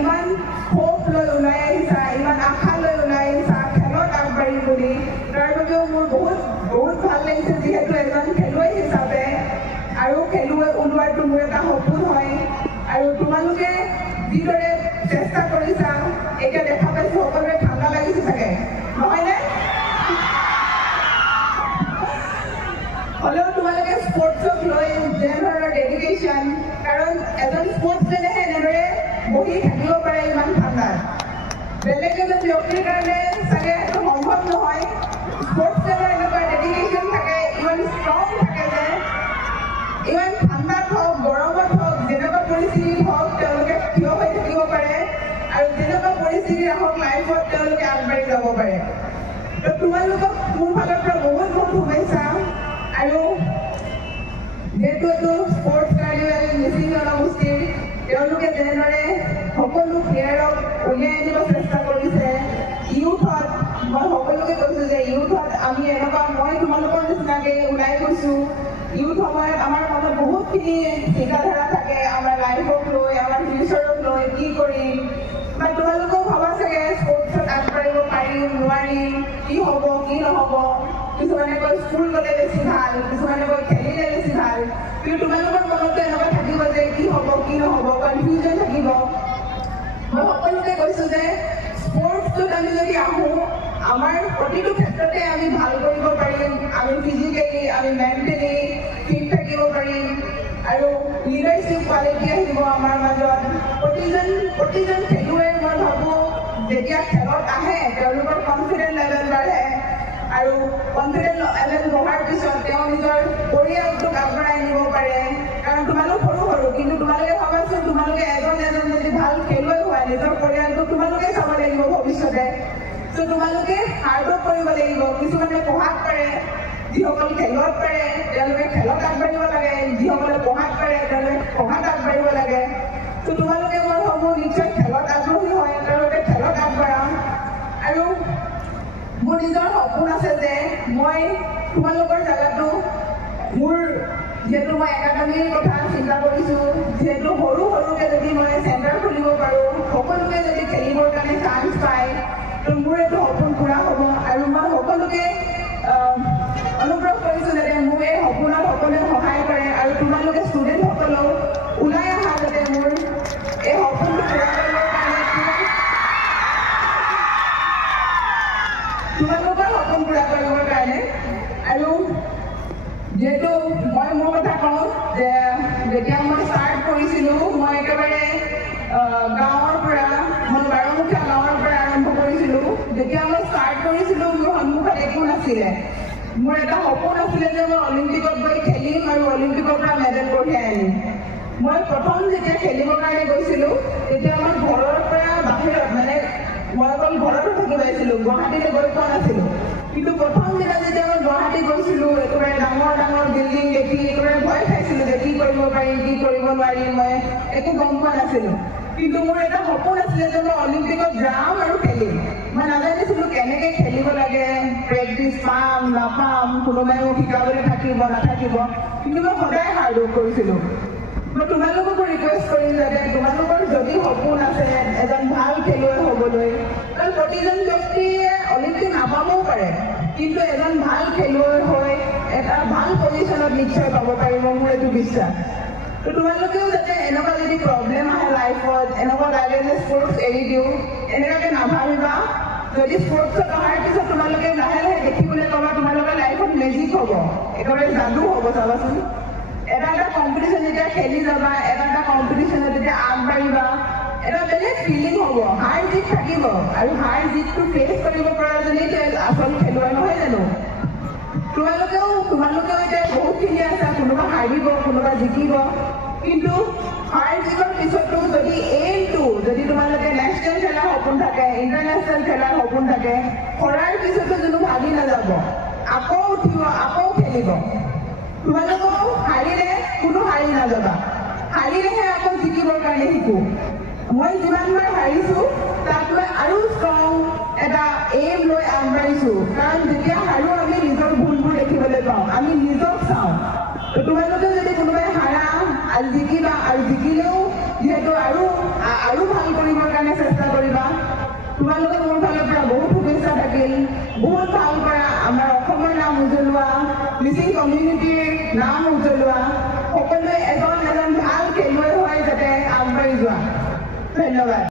ইমান হোপ লৈ ওলাই আহিছা, ইমান আশা লৈ ওলাই আহিছা খেলত আগবাঢ়িম বুলি, তাৰ বাবেও মোৰ বহুত বহুত ভাল লাগিছে, যিহেতু এজন খেলুৱৈ হিচাপে আৰু খেলুৱৈ ওলোৱাটো মোৰ এটা সপোন হয়। আৰু তোমালোকে যিদৰে চেষ্টা কৰিছা, এতিয়া দেখা পাইছো সকলোৰে ঠাণ্ডা লাগিছে চাগে, নহয়নে? হ'লেও তোমালোকে স্পৰ্টছক লৈ যেনেধৰণৰ ডেডিকেশ্যন, কাৰণ এজন স্পৰ্টছমেনেহে এনেদৰে বহি থাকিব পাৰে ইমান ঠাণ্ডাত। বেলেগ এজন ব্যক্তিৰ কাৰণে চাগে সেইটো সম্ভৱ নহয়। স্পৰ্টছমেনৰ এনেকুৱা ডেডিকেশ্যন থাকে, ইমান ষ্ট্ৰং থাকে যে ইমান ঠাণ্ডাত হওক, গৰমত হওক, যেনেকুৱা পৰিস্থিতিত হওক তেওঁলোকে থিয় হৈ থাকিব পাৰে আৰু যেনেকুৱা পৰিস্থিতি আহক লাইফত তেওঁলোকে আগবাঢ়ি যাব পাৰে। তো তোমালোকক মোৰ ফালৰ পৰা বহুত বহুত শুভেচ্ছা। আৰু যিহেতু এইটো স্পৰ্টছ কাৰ্নিভেল মিচিং জনগোষ্ঠীৰ, তেওঁলোকে যেনেদৰে সকলো প্লেয়াৰক উলিয়াই আনিব চেষ্টা কৰিছে, ইউথত মই সকলোকে কৈছোঁ যে ইউথত আমি এনেকুৱা, মই তোমালোকৰ নিচিনাকৈ ওলাই গৈছোঁ। ইউথ সময়ত আমাৰ মনত বহুতখিনি চিন্তাধাৰা থাকে, আমাৰ লাইফক লৈ, আমাৰ ফিউচাৰক লৈ, কি কৰিম, বা তোমালোকেও ভাবা চাগে স্পৰ্টছত আগবাঢ়িব পাৰিম নোৱাৰিম, কি হ'ব কি নহ'ব। কিছুমানে কয় স্কুল গ'লে বেছি ভাল, কিছুমানে কয় খেলিলে বেছি ভাল, কিন্তু তোমালোকৰ মনতো এনেকুৱা থাকিব যে কি হ'ব কি নহ'ব, কনফিউজন থাকিব। মই সকলোকে কৈছোঁ যে স্পৰ্টছটোত আমি যদি আহোঁ, আমাৰ প্ৰতিটো ক্ষেত্ৰতে আমি ভাল কৰিব পাৰিম, আমি ফিজিকেলি, আমি মেণ্টেলি ফিট থাকিব পাৰিম আৰু লিডাৰশ্বিপ কোৱালিটি আহিব আমাৰ মাজত। প্ৰতিজন খেলুৱৈ মই ভাবোঁ যেতিয়া খেলত আহে তেওঁলোকৰ কনফিডেন্ট লেভেল বাঢ়ে আৰু কনফিডেন্ট লেভেল বঢ়াৰ পিছত তেওঁ নিজৰ পৰিয়ালটোক আগবঢ়াই নিব পাৰে। কাৰণ তোমালোক সৰু সৰু, কিন্তু তোমালোকে ভাবাচোন, তোমালোকে এজন যদি ভাল খেলুৱৈ হয়, নিজৰ পৰিয়ালটোক তোমালোকে চাব লাগিব ভৱিষ্যতে। ত' তোমালোকে হাৰ্ড ৱৰ্ক কৰিব লাগিব। কিছুমানে পঢ়াত পাৰে, যিসকল খেলত পাৰে তেওঁলোকে খেলত আগবাঢ়িব লাগে, যিসকলে পঢ়াত পাৰে তেওঁলোকে পঢ়াত আগবাঢ়িব লাগে। ত' তোমালোকে মই ভাবোঁ নিশ্চয় খেলত আগ্ৰহী হয়, তেওঁলোকে খেলত আগবাঢ়া। আৰু মোৰ নিজৰ সপোন আছে যে মই তোমালোকৰ জেগাটো, মোৰ যিহেতু মই একাডেমীৰ কথা চিন্তা কৰিছোঁ, যিহেতু সৰুকৈ যদি মই চেণ্টাৰ খুলিব পাৰোঁ, সকলোকে যদি খেলিবৰ কাৰণে চান্স পায়, তো মোৰ এইটো সপোন পূৰা হ'ব। আৰু মই সকলোকে অনুগ্ৰহ কৰিছোঁ যাতে মোক এই সপোনত সকলোৱে সহায় কৰে আৰু তোমালোকে ষ্টুডেণ্টসকলেও ওলাই অহা যাতে মোৰ এই সপোনটো পূৰা কৰিবৰ কাৰণে তোমালোকৰ সপোন পূৰা কৰিবৰ কাৰণে। আৰু যিহেতু মই মোৰ কথা কওঁ যে যেতিয়া মই ষ্টাৰ্ট কৰিছিলোঁ, মই একেবাৰে গাঁৱৰ পৰা, মই বাৰমুখীয়া গাঁৱৰ পৰা আৰম্ভ কৰিছিলোঁ। যেতিয়া মই ষ্টাৰ্ট কৰিছিলোঁ মোৰ সন্মুখত একো নাছিলে। মোৰ এটা সপোন আছিলে যে মই অলিম্পিকত গৈ খেলিম আৰু অলিম্পিকৰ পৰা মেডেল কঢ়িয়াই আনিম। মই প্ৰথম যেতিয়া খেলিবৰ কাৰণে গৈছিলোঁ তেতিয়া মই ঘৰৰ পৰা বাহিৰত, মানে মই অকল ঘৰতো থাকি পাইছিলোঁ, গুৱাহাটীলৈ গৈ পোৱা নাছিলোঁ। কিন্তু প্ৰথম দিনা যেতিয়া মই গুৱাহাটী গৈছিলোঁ, একেবাৰে ডাঙৰ ডাঙৰ বিল্ডিং দেখি একেবাৰে ভয় খাইছিলোঁ যে কি কৰিব পাৰিম কি কৰিব নোৱাৰিম, মই একো গম পোৱা নাছিলোঁ। কিন্তু মোৰ এটা সপোন আছিলে যে মই অলিম্পিকত যাম আৰু খেলিম। মই নাজানিছিলোঁ কেনেকৈ খেলিব লাগে, প্ৰেক্টিচ পাম নাপাম, কোনোবাই মোক শিকাবলৈ থাকিব নাথাকিব, কিন্তু মই সদায় হাৰ্ড ৱৰ্ক কৰিছিলোঁ। মই তোমালোককো ৰিকুৱেষ্ট কৰিম যাতে তোমালোকৰ যদি সপোন আছে এজন ভাল খেলুৱৈ হ'বলৈ, কাৰণ প্ৰতিজন ব্যক্তিয়ে অলিম্পিক নাপাবও পাৰে, কিন্তু এজন ভাল খেলুৱৈ হৈ এটা ভাল পজিশ্যনত নিশ্চয় পাব পাৰিব, মোৰ এইটো বিশ্বাস। তো তোমালোকেও যাতে এনেকুৱা যদি প্ৰব্লেম আহে লাইফত, এনেকুৱা লাগে যে স্পৰ্টছ এৰি দিওঁ, এনেকুৱাকৈ নাভাবিবা। যদি স্পৰ্টছত অহাৰ পিছত তোমালোকে লাহে লাহে দেখিবলৈ পাবা তোমালোকৰ লাইফত মেজিক হ'ব, একেবাৰে যাদু হ'ব। চাবাচোন, এটা কম্পিটিশ্যন যেতিয়া খেলি যাবা, এটা কম্পিটিশ্যনত যেতিয়া আগবাঢ়িবা, এটা বেলেগ ফিলিং হ'ব, হাৰ জিত থাকিব আৰু হাৰ জিতটো ফেচ কৰিব পৰাজনেই আচল খেলুৱৈ, নহয় জানো? তোমালোকেও এতিয়া বহুতখিনি আছা, কোনোবা হাৰিব কোনোবা জিকিব, কিন্তু হাৰ জিতৰ পিছতো যদি এইমটো, যদি তোমালোকে নেশ্যনেল খেলাৰ সপোন থাকে, ইণ্টাৰনেশ্যনেল খেলাৰ সপোন থাকে, হৰাৰ পিছতো কোনো ভাগি নাযাব, আকৌ উঠিব আকৌ খেলিব। তোমালোকেও হাৰিলে কোনো হাৰি নাযাবা, হাৰিলেহে আকৌ জিকিবৰ কাৰণে শিকোঁ। মই যিমানবাৰ হাৰিছোঁ তাত মই আৰু ষ্ট্ৰং এটা এইম লৈ আগবাঢ়িছোঁ, কাৰণ যেতিয়া হাৰোঁ আমি নিজৰ ভুলবোৰ দেখিবলৈ পাওঁ, আমি নিজক চাওঁ। তোমালোকে যদি কোনোবাই হাৰা, আজি জিকিবা, আৰু জিকিলেও যিহেতু আৰু ভাল কৰিবৰ থাকিল বহুত ভাল কৰা আমাৰ অসমৰ নাম উজ্বলোৱা মিচিং কমিউনিটিৰ নাম উজ্বলোৱা সকলোৱে এজন ভাল খেলুৱৈ হৈ যাতে আগবাঢ়ি যোৱা ধন্যবাদ